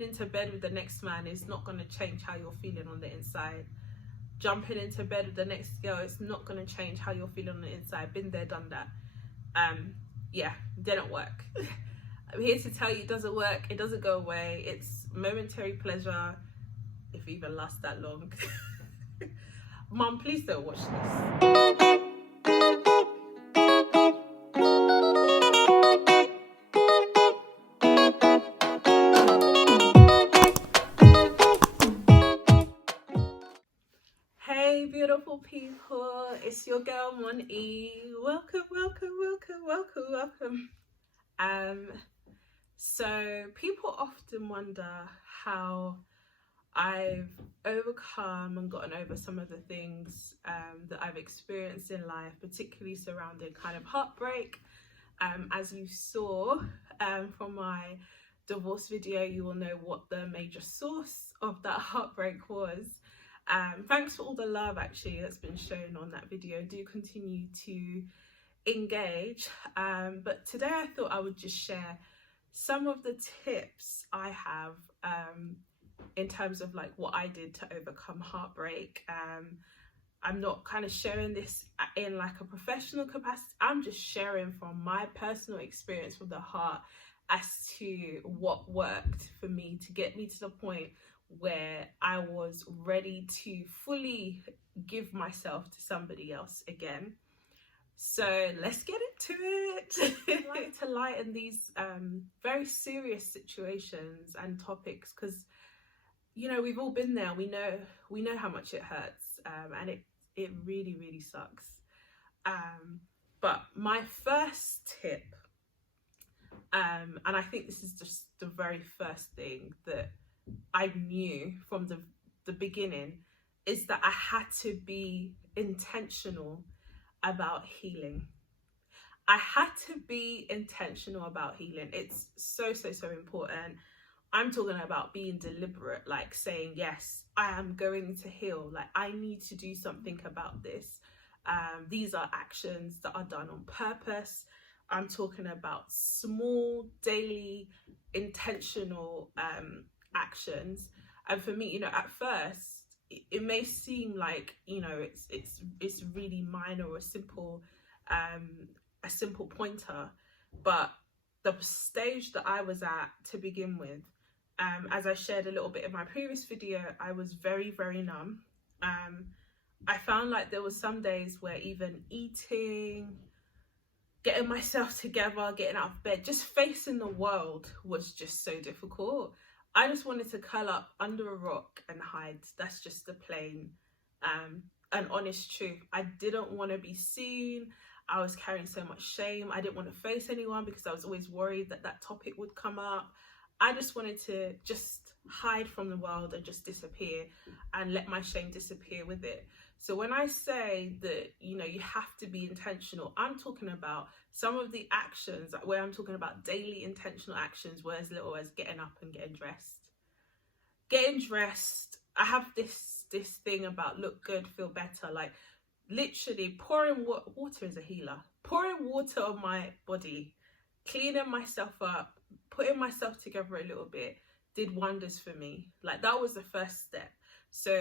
into bed with the next man is not going to change how you're feeling on the inside. Jumping into bed with the next girl, it's not going to change how you're feeling on the inside. Been there, done that. Yeah, didn't work. I'm here to tell you it doesn't work. It doesn't go away. It's momentary pleasure, if it even lasts that long. Mom, please don't watch this. Hey beautiful people, it's your girl Mon-E. Welcome. So people often wonder how I've overcome and gotten over some of the things that I've experienced in life, particularly surrounding kind of heartbreak. As you saw from my divorce video, you will know what the major source of that heartbreak was. Thanks for all the love actually that's been shown on that video. Do continue to engage, but today I thought I would just share some of the tips I have in terms of like what I did to overcome heartbreak. I'm not kind of sharing this in like a professional capacity. I'm just sharing from my personal experience with the heart as to what worked for me to get me to the point where I was ready to fully give myself to somebody else again. So let's get into it. I like to lighten these very serious situations and topics because, you know, we've all been there. We know how much it hurts, and it really sucks. But my first tip, and I think this is just the very first thing that I knew from the beginning, is that I had to be intentional about healing. I had to be intentional about healing. It's so important. I'm talking about being deliberate, like saying, yes, I am going to heal. Like I need to do something about this. These are actions that are done on purpose. I'm talking about small, daily, intentional actions. And for me, you know, at first it may seem like, you know, it's really minor or a simple pointer, but the stage that I was at to begin with, as I shared a little bit in my previous video, I was very numb. I found like there was some days where even eating, getting myself together, getting out of bed, just facing the world was just so difficult. I just wanted to curl up under a rock and hide. That's just the plain and honest truth. I didn't want to be seen. I was carrying so much shame. I didn't want to face anyone because I was always worried that that topic would come up. I just wanted to just hide from the world and just disappear and let my shame disappear with it. So when I say that, you know, you have to be intentional, I'm talking about some of the actions where I'm talking about daily intentional actions, where as little as getting up and getting dressed. Getting dressed, I have this thing about look good, feel better. Like literally pouring water is a healer. Pouring water on my body, cleaning myself up, putting myself together a little bit did wonders for me. Like that was the first step. So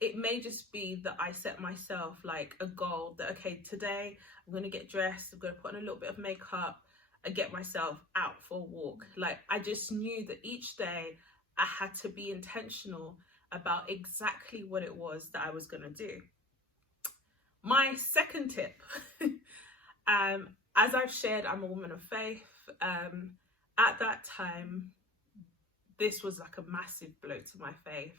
it may just be that I set myself like a goal that, okay, today I'm going to get dressed, I'm going to put on a little bit of makeup and get myself out for a walk. Like I just knew that each day I had to be intentional about exactly what it was that I was going to do. My second tip, as I've shared, I'm a woman of faith. At that time, this was like a massive blow to my faith.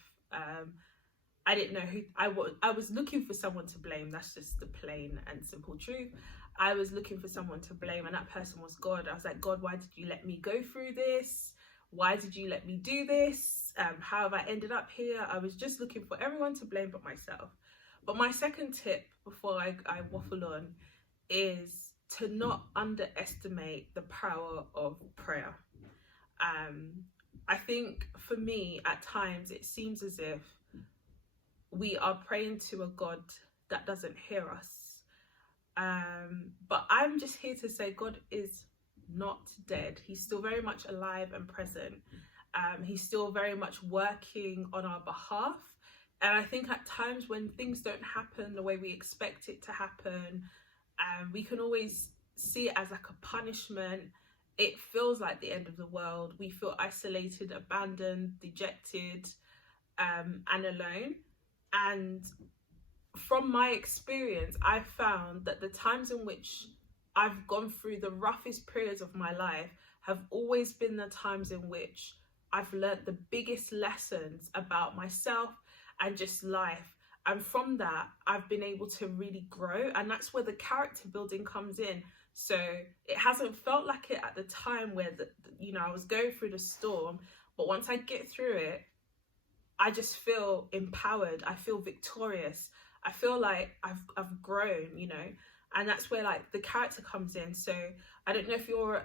I didn't know who I was looking for someone to blame. That's just the plain and simple truth. I was looking for someone to blame, and that person was God. I was like, God, why did you let me go through this? Why did you let me do this? How have I ended up here? I was just looking for everyone to blame but myself. But my second tip before I waffle on is to not underestimate the power of prayer. I think for me, at times, it seems as if we are praying to a God that doesn't hear us. But I'm just here to say God is not dead. He's still very much alive and present. He's still very much working on our behalf. And I think at times when things don't happen the way we expect it to happen, we can always see it as like a punishment. It feels like the end of the world. We feel isolated, abandoned, dejected, and alone. And from my experience, I've found that the times in which I've gone through the roughest periods of my life have always been the times in which I've learned the biggest lessons about myself and just life. And from that, I've been able to really grow. And that's where the character building comes in. So it hasn't felt like it at the time where, I was going through the storm. But once I get through it, I just feel empowered. I feel victorious. I feel like I've grown, and that's where like the character comes in. So I don't know if you're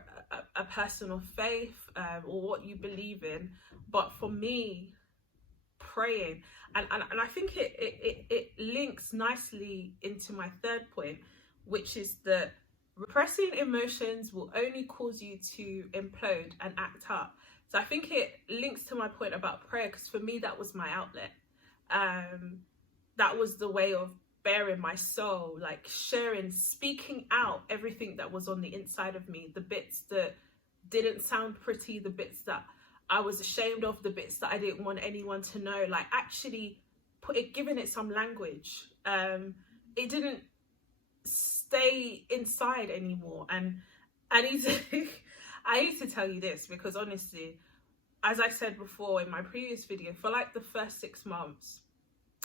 a person of faith or what you believe in, but for me, praying, and I think it links nicely into my third point, which is that repressing emotions will only cause you to implode and act up. So I think it links to my point about prayer, because for me that was my outlet. That was the way of bearing my soul, like sharing, speaking out everything that was on the inside of me, the bits that didn't sound pretty, the bits that I was ashamed of, the bits that I didn't want anyone to know, like actually giving it some language. It didn't stay inside anymore. And I need to tell you this, because honestly, as I said before in my previous video, for like the first 6 months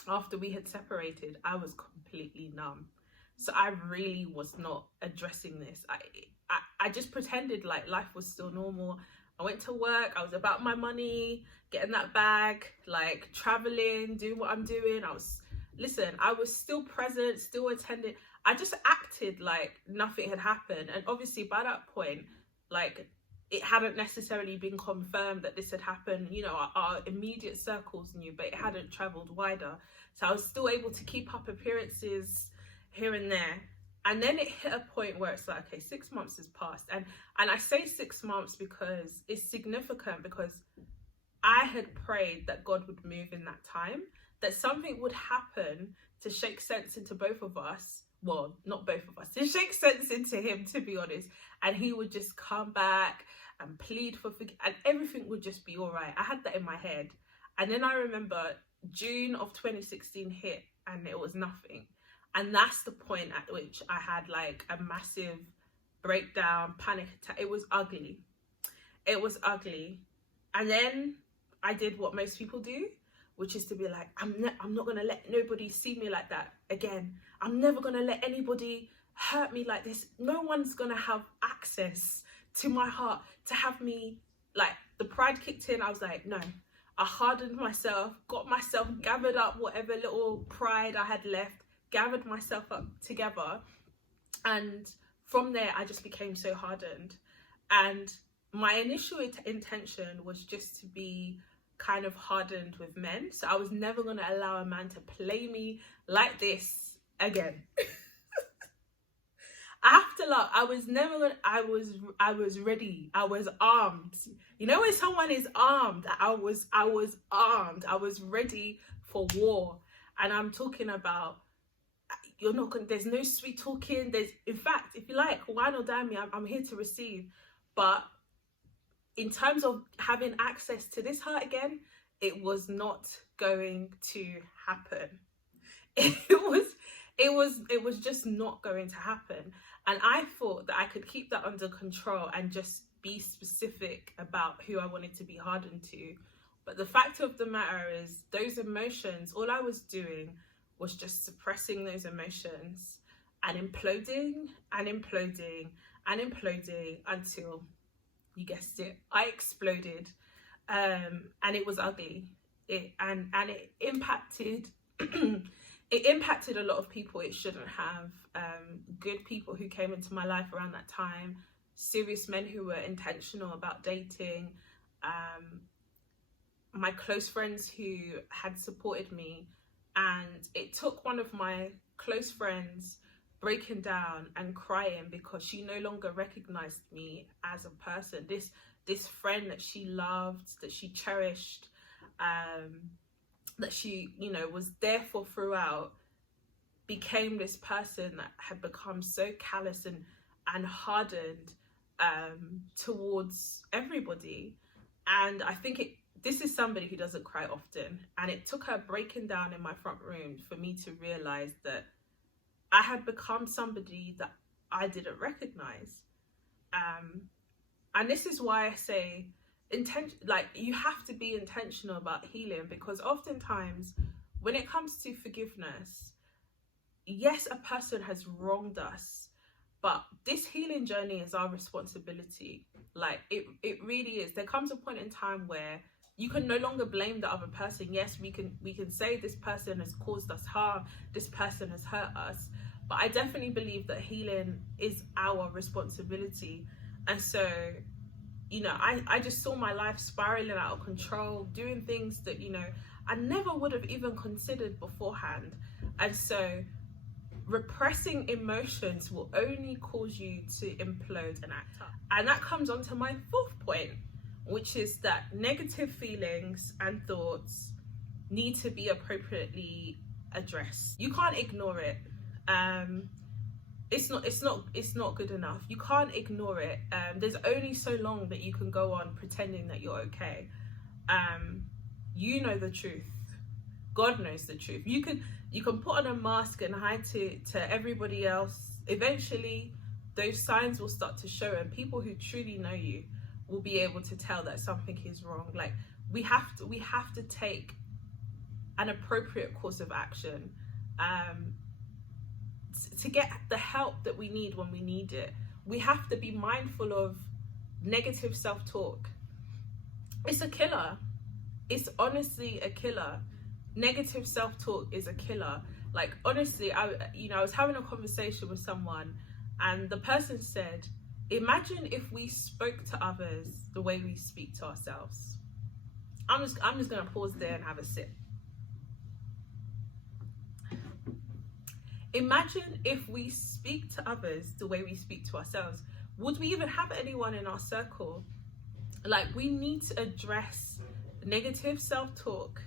after we had separated, I was completely numb. So I really was not addressing this. I just pretended like life was still normal. I went to work, I was about my money, getting that bag, like traveling, doing what I'm doing. I was still present, still attending. I just acted like nothing had happened. And obviously by that point, like it hadn't necessarily been confirmed that this had happened. Our immediate circles knew, but it hadn't traveled wider. So I was still able to keep up appearances here and there. And then it hit a point where it's like, okay, 6 months has passed. And I say 6 months because it's significant, because I had prayed that God would move in that time, that something would happen to shake sense into both of us. Well, not both of us, to shake sense into him, to be honest. And he would just come back and plead for forgiveness, and everything would just be all right. I had that in my head. And then I remember June of 2016 hit, and it was nothing. And that's the point at which I had like a massive breakdown, panic attack. It was ugly. It was ugly. And then I did what most people do, which is to be like, I'm not going to let nobody see me like that again. I'm never going to let anybody hurt me like this. No one's going to have access to my heart to have me, like, the pride kicked in. I was like, no. I hardened myself, got myself gathered up, whatever little pride I had left, gathered myself up together. And from there, I just became so hardened. And my initial intention was just to be kind of hardened with men. So I was never going to allow a man to play me like this again. I have to laugh. I was ready. I was armed. You know when someone is armed? I was armed. I was ready for war. And I'm talking about, there's no sweet talking. In fact, if you like, wine or dine me, I'm here to receive. But in terms of having access to this heart again, it was not going to happen. It was just not going to happen. And I thought that I could keep that under control and just be specific about who I wanted to be hardened to. But the fact of the matter is, those emotions, all I was doing was just suppressing those emotions and imploding and imploding and imploding until, you guessed it, I exploded. And it was ugly. It impacted it impacted a lot of people it shouldn't have. Good people who came into my life around that time, serious men who were intentional about dating, my close friends who had supported me. And it took one of my close friends breaking down and crying because she no longer recognized me as a person. this friend that she loved, that she cherished, that she, you know, was there for throughout, became this person that had become so callous and hardened towards everybody. And I think this is somebody who doesn't cry often, and it took her breaking down in my front room for me to realize that I had become somebody that I didn't recognize. And this is why I say like, you have to be intentional about healing, because oftentimes when it comes to forgiveness, yes, a person has wronged us, but this healing journey is our responsibility. Like, it really is. There comes a point in time where you can no longer blame the other person. Yes, we can say this person has caused us harm, this person has hurt us, but I definitely believe that healing is our responsibility. And so, you know, I just saw my life spiraling out of control, doing things that, you know, I never would have even considered beforehand. And so repressing emotions will only cause you to implode and act up. And that comes on to my fourth point, which is that negative feelings and thoughts need to be appropriately addressed. You can't ignore it. It's not good enough. You can't ignore it. There's only so long that you can go on pretending that you're okay. You know the truth. God knows the truth. You can put on a mask and hide to everybody else. Eventually, those signs will start to show, and people who truly know you will be able to tell that something is wrong. Like, we have to take an appropriate course of action to get the help that we need when we need it. We have to be mindful of negative self-talk. It's a killer. It's honestly a killer. Negative self-talk is a killer. Like, honestly, I was having a conversation with someone, and the person said, imagine if we spoke to others the way we speak to ourselves. I'm just gonna pause there and have a sip. Imagine if we speak to others the way we speak to ourselves. Would we even have anyone in our circle? Like, we need to address negative self-talk.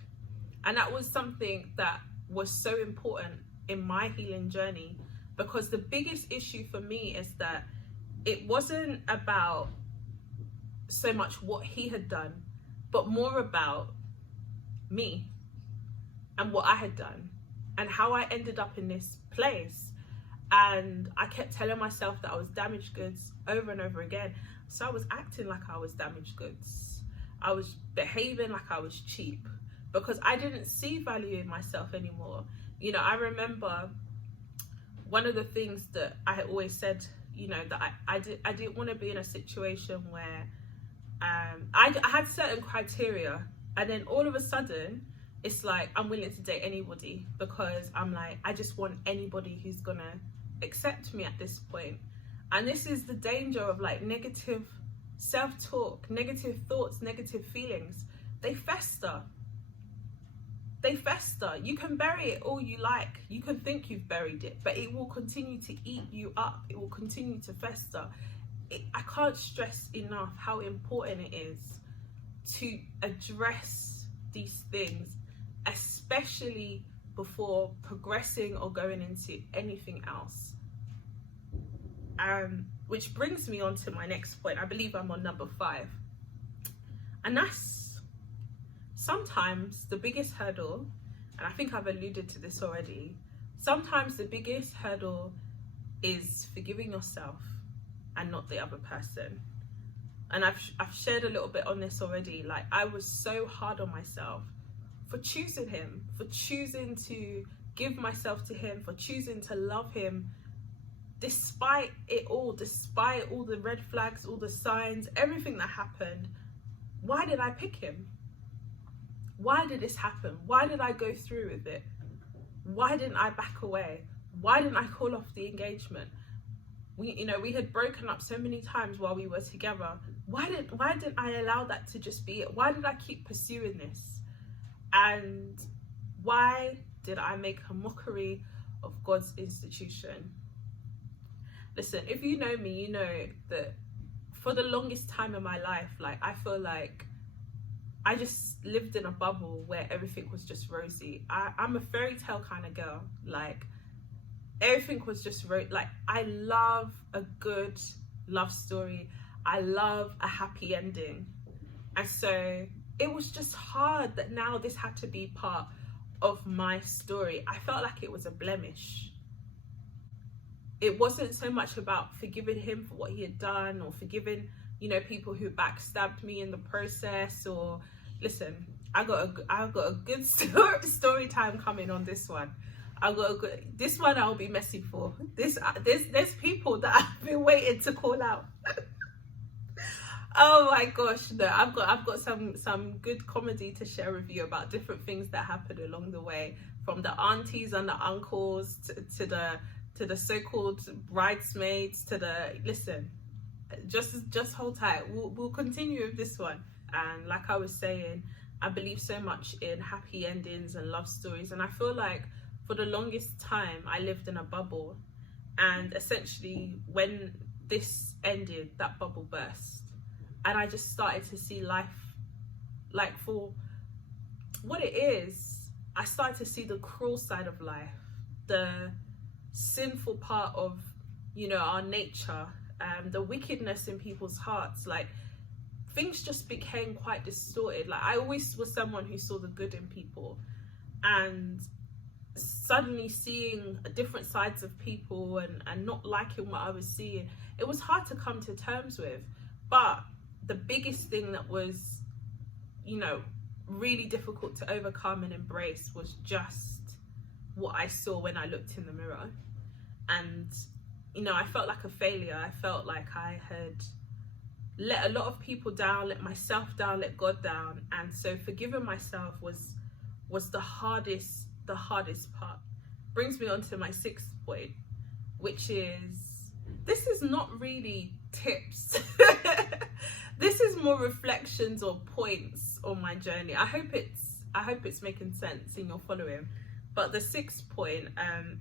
And that was something that was so important in my healing journey, because the biggest issue for me is that it wasn't about so much what he had done, but more about me and what I had done and how I ended up in this place. And I kept telling myself that I was damaged goods over and over again. So I was acting like I was damaged goods. I was behaving like I was cheap, because I didn't see value in myself anymore. You know, I remember one of the things that I had always said, you know, that I didn't want to be in a situation where I had certain criteria, and then all of a sudden it's like I'm willing to date anybody, because I'm like, I just want anybody who's gonna accept me at this point. And this is the danger of like negative self-talk, negative thoughts, negative feelings. They fester. You can bury it all you like. You can think you've buried it, but it will continue to eat you up. It will continue to fester. I can't stress enough how important it is to address these things, especially before progressing or going into anything else. Which brings me on to my next point. I believe I'm on number 5. And that's sometimes the biggest hurdle, and I think I've alluded to this already, sometimes the biggest hurdle is forgiving yourself and not the other person. And I've shared a little bit on this already. Like, I was so hard on myself for choosing him, for choosing to give myself to him, for choosing to love him, despite it all, despite all the red flags, all the signs, everything that happened. Why did I pick him? Why did this happen? Why did I go through with it? Why didn't I back away? Why didn't I call off the engagement? We had broken up so many times while we were together. Why didn't I allow that to just be it? Why did I keep pursuing this? And why did I make a mockery of God's institution? Listen, if you know me, you know that for the longest time in my life, like, I feel like I just lived in a bubble where everything was just rosy. I'm a fairy tale kind of girl. Like, everything was just like, I love a good love story. I love a happy ending. And so it was just hard that now this had to be part of my story. I felt like it was a blemish. It wasn't so much about forgiving him for what he had done, or forgiving, you know, people who backstabbed me in the process. Or listen, I got a good story time coming on this one. This one I'll be messy for. There's people that I've been waiting to call out. Oh my gosh, no, I've got some good comedy to share with you about different things that happened along the way, from the aunties and the uncles to the so-called bridesmaids, to the, listen, just hold tight. We'll continue with this one. And like I was saying, I believe so much in happy endings and love stories, and I feel like for the longest time I lived in a bubble, and essentially when this ended, that bubble burst, and I just started to see life like for what it is. I started to see the cruel side of life, the sinful part of, you know, our nature, the wickedness in people's hearts. Like, things just became quite distorted. Like, I always was someone who saw the good in people, and suddenly seeing different sides of people and not liking what I was seeing, it was hard to come to terms with. But the biggest thing that was, you know, really difficult to overcome and embrace was just what I saw when I looked in the mirror. And, you know, I felt like a failure. I felt like I had let a lot of people down, let myself down, let God down. And so forgiving myself was the hardest part. Brings me on to my 6th point, which is, this is not really tips. This is more reflections or points on my journey. I hope it's making sense and you're following. But the 6th point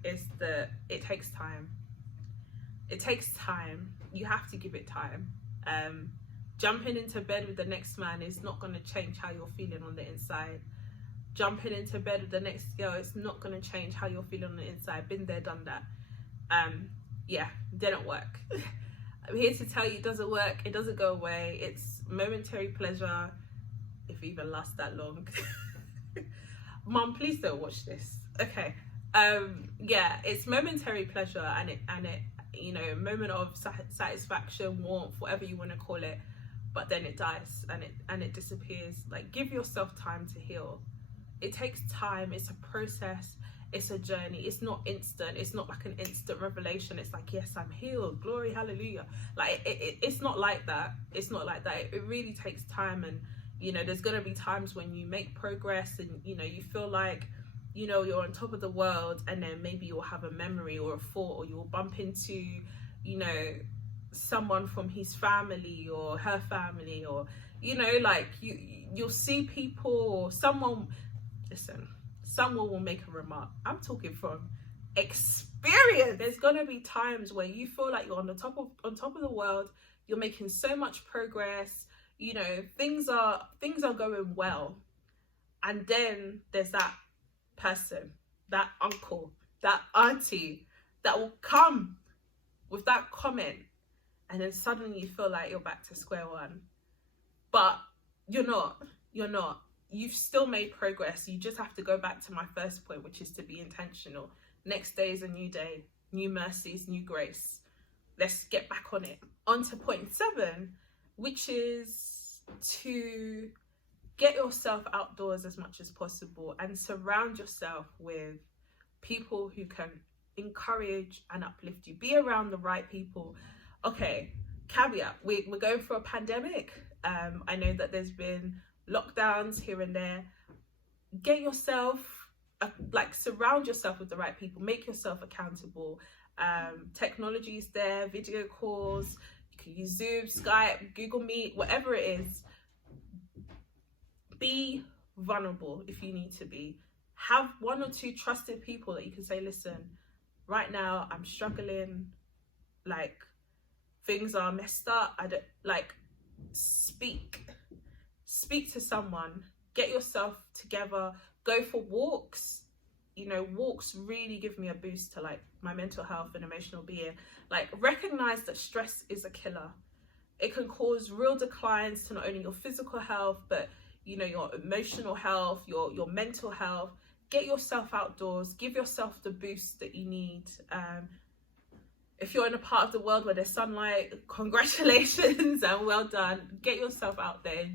is that it takes time. It takes time. You have to give it time. Jumping into bed with the next man is not going to change how you're feeling on the inside. Jumping into bed with the next girl, it's not going to change how you're feeling on the inside. Been there, done that. Yeah, didn't work. I'm here to tell you it doesn't work. It doesn't go away. It's momentary pleasure, if it even lasts that long. Mom, please don't watch this. Okay. Yeah, it's momentary pleasure, and it you know, moment of satisfaction, warmth, whatever you want to call it, but then it dies and it disappears. Like, give yourself time to heal. It takes time. It's a process. It's a journey. It's not instant. It's not like an instant revelation. It's like, yes, I'm healed, glory, hallelujah. Like, it's not like that. It's not like that. It really takes time. And, you know, there's gonna be times when you make progress and, you know, you feel like, you know, you're on top of the world, and then maybe you'll have a memory or a thought, or you'll bump into, you know, someone from his family or her family, or, you know, like you'll see people, or someone, listen, someone will make a remark. I'm talking from experience. There's gonna be times where you feel like you're on top of the world, you're making so much progress, you know, things are going well, and then there's that person, that uncle, that auntie that will come with that comment, and then suddenly you feel like you're back to square one. But you're not. You've still made progress. You just have to go back to my first point, which is to be intentional. Next day is a new day, new mercies, new grace. Let's get back on it. On to point 7, which is to get yourself outdoors as much as possible and surround yourself with people who can encourage and uplift you. Be around the right people. Okay, caveat, we're going through a pandemic. I know that there's been lockdowns here and there. Get yourself, surround yourself with the right people. Make yourself accountable. Technology is there, video calls, you can use Zoom, Skype, Google Meet, whatever it is. Be vulnerable if you need to be. Have 1 or 2 trusted people that you can say, listen, right now I'm struggling, like, things are messed up, I don't like, speak to someone, get yourself together, go for walks. You know, walks really give me a boost to like my mental health and emotional being. Like, recognize that stress is a killer. It can cause real declines to not only your physical health, but you know, your emotional health, your mental health. Get yourself outdoors, give yourself the boost that you need. If you're in a part of the world where there's sunlight, congratulations and well done. Get yourself out there,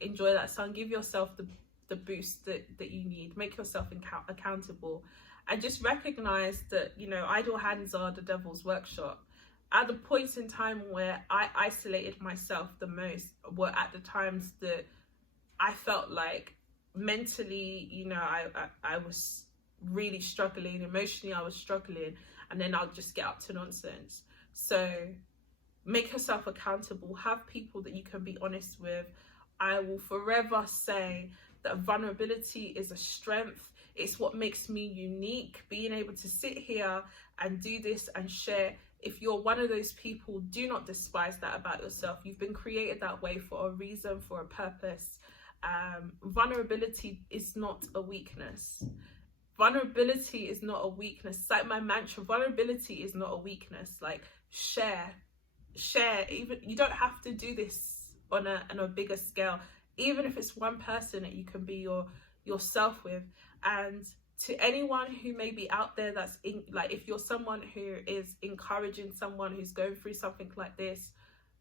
enjoy that sun, give yourself the boost that you need. Make yourself accountable, and just recognize that, you know, idle hands are the devil's workshop. At the points in time where I isolated myself the most were at the times that I felt like mentally, you know, I was really struggling, emotionally I was struggling, and then I'll just get up to nonsense. So make yourself accountable, have people that you can be honest with. I will forever say that vulnerability is a strength. It's what makes me unique, being able to sit here and do this and share. If you're one of those people, do not despise that about yourself. You've been created that way for a reason, for a purpose. Vulnerability is not a weakness. Vulnerability is not a weakness. It's like my mantra, vulnerability is not a weakness. Like, share. Even you don't have to do this on a bigger scale. Even if it's one person that you can be yourself with. And to anyone who may be out there that's in, like, if you're someone who is encouraging someone who's going through something like this,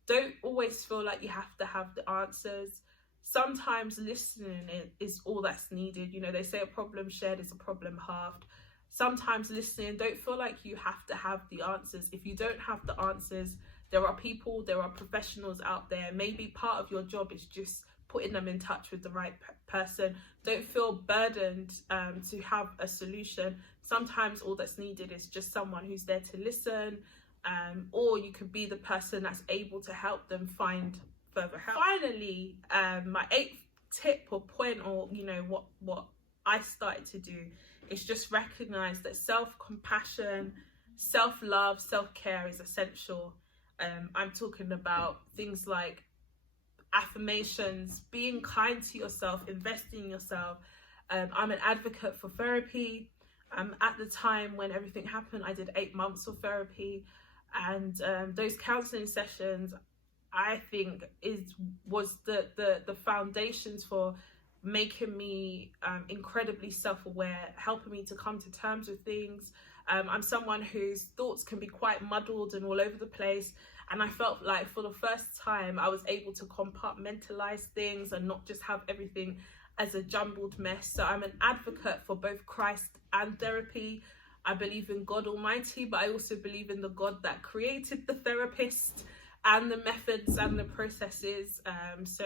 don't always feel like you have to have the answers. Sometimes listening is all that's needed. You know, they say a problem shared is a problem halved. Sometimes listening, don't feel like you have to have the answers. If you don't have the answers, there are people, there are professionals out there. Maybe part of your job is just putting them in touch with the right person. Don't feel burdened to have a solution. Sometimes all that's needed is just someone who's there to listen, or you could be the person that's able to help them find further help. Finally, my 8th tip or point, or you know, what I started to do is just recognize that self-compassion, self-love, self-care is essential. I'm talking about things like affirmations, being kind to yourself, investing in yourself. I'm an advocate for therapy. At the time when everything happened, I did 8 months of therapy, and those counseling sessions, I think was the foundations for making me incredibly self-aware, helping me to come to terms with things. I'm someone whose thoughts can be quite muddled and all over the place, and I felt like for the first time I was able to compartmentalize things and not just have everything as a jumbled mess. So I'm an advocate for both Christ and therapy. I believe in God Almighty, but I also believe in the God that created the therapist and the methods and the processes. So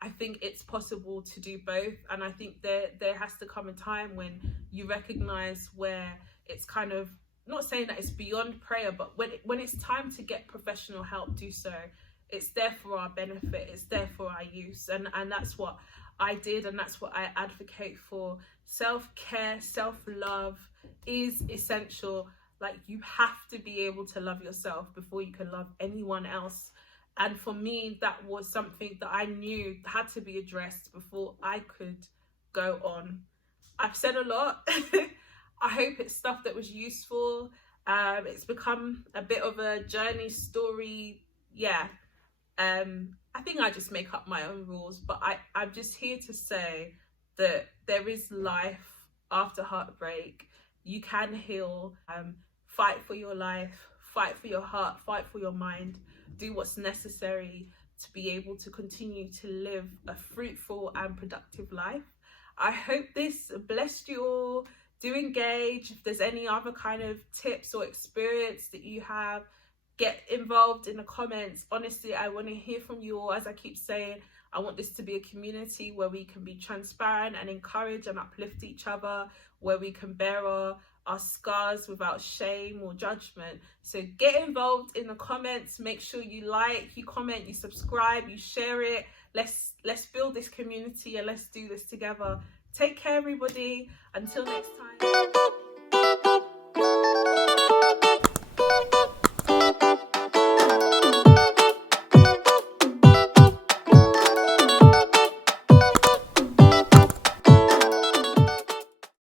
I think it's possible to do both, and I think there has to come a time when you recognize where it's kind of, not saying that it's beyond prayer, but when it's time to get professional help, do so. It's there for our benefit, it's there for our use, and that's what I did, and that's what I advocate for. Self-care, self-love is essential. Like, you have to be able to love yourself before you can love anyone else. And for me, that was something that I knew had to be addressed before I could go on. I've said a lot. I hope it's stuff that was useful. It's become a bit of a journey story. Yeah. I think I just make up my own rules, but I'm just here to say that there is life after heartbreak. You can heal. Fight for your life, fight for your heart, fight for your mind. Do what's necessary to be able to continue to live a fruitful and productive life. I hope this blessed you all. Do engage. If there's any other kind of tips or experience that you have, get involved in the comments. Honestly, I want to hear from you all. As I keep saying, I want this to be a community where we can be transparent and encourage and uplift each other, where we can bear our scars without shame or judgment. So get involved in the comments. Make sure you like, you comment, you subscribe, you share it. Let's build this community and let's do this together. Take care, everybody. Until next time.